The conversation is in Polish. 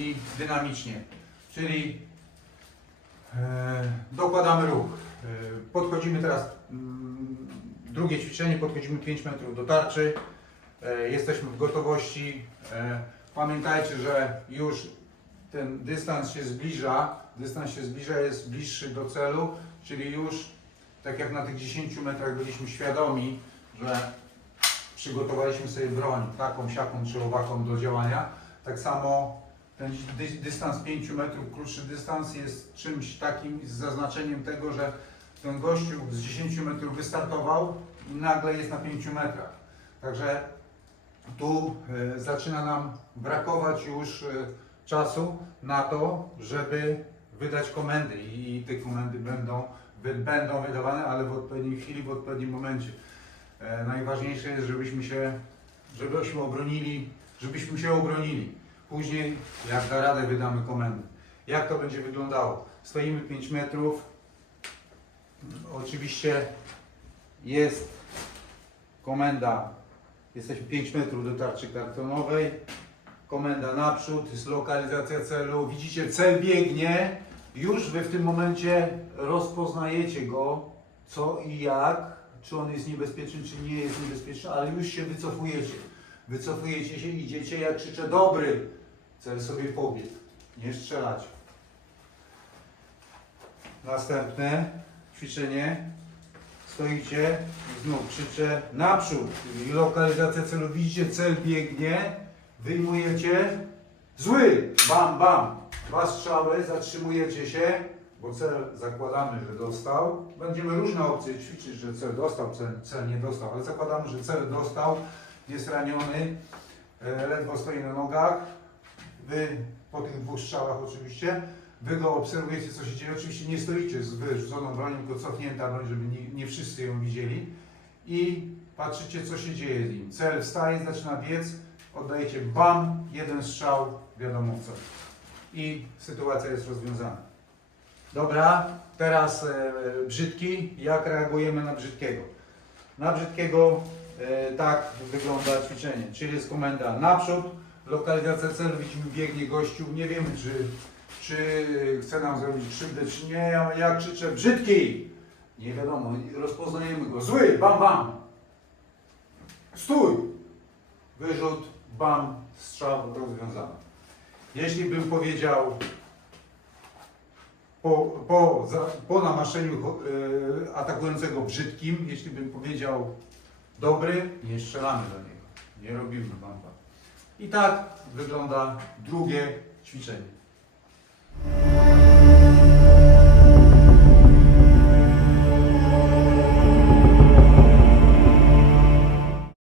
i dynamicznie. Czyli e, dokładamy ruch. E, podchodzimy teraz, mm, drugie ćwiczenie, podchodzimy 5 metrów do tarczy. E, jesteśmy w gotowości. Pamiętajcie, że już ten dystans się zbliża, dystans się zbliża, jest bliższy do celu, czyli już tak jak na tych 10 metrach byliśmy świadomi, że przygotowaliśmy sobie broń taką, siaką czy owaką do działania, tak samo ten dy- dystans 5 metrów, krótszy dystans jest czymś takim z zaznaczeniem tego, że ten gościu z 10 metrów wystartował i nagle jest na 5 metrach. Także tu e, zaczyna nam brakować już e, czasu na to, żeby wydać komendy i, te komendy będą, będą wydawane, ale w odpowiedniej chwili, w odpowiednim momencie. E, najważniejsze jest, żebyśmy się, żebyśmy obronili, żebyśmy się obronili. Później, jak da radę, wydamy komendy. Jak to będzie wyglądało? Stoimy 5 metrów. Oczywiście jest komenda. Jesteśmy 5 metrów do tarczy kartonowej. Komenda naprzód, jest lokalizacja celu. Widzicie, cel biegnie. Już wy w tym momencie rozpoznajecie go, co i jak, czy on jest niebezpieczny, czy nie jest niebezpieczny, ale już się wycofujecie. Wycofujecie się, idziecie, jak krzyczę dobry, cel sobie pobiegł. Nie strzelać. Następne ćwiczenie. Stoicie, znów krzyczę naprzód. I lokalizacja celu. Widzicie, cel biegnie. Wyjmujecie. Zły! Bam, bam. Dwa strzały, zatrzymujecie się, bo cel zakładamy, że dostał. Będziemy różne opcje ćwiczyć, że cel dostał, cel, cel nie dostał, ale zakładamy, że cel dostał, jest raniony, e, ledwo stoi na nogach. Wy po tych dwóch strzałach oczywiście, wy go obserwujecie, co się dzieje. Oczywiście nie stoicie z wyrzuconą bronią, tylko cofnięta broń, żeby nie, nie wszyscy ją widzieli. I patrzycie, co się dzieje z nim. Cel wstaje, zaczyna biec, oddajecie bam, jeden strzał, wiadomo co. I sytuacja jest rozwiązana. Dobra, teraz e, brzydki. Jak reagujemy na brzydkiego? Na brzydkiego e, tak wygląda ćwiczenie, czyli jest komenda naprzód, lokalizacja celu, widzimy biegnie gościu, nie wiemy czy, czy chce nam zrobić krzywdę, czy nie, ja, ja krzyczę brzydki! Nie wiadomo, rozpoznajemy go, zły, bam bam! Stój! Wyrzut, bam, strzał rozwiązany. Jeśli bym powiedział po, po, za, po namaszczeniu e, atakującego brzydkim, jeśli bym powiedział dobry, nie strzelamy do niego, nie robimy bamba. I tak wygląda drugie ćwiczenie.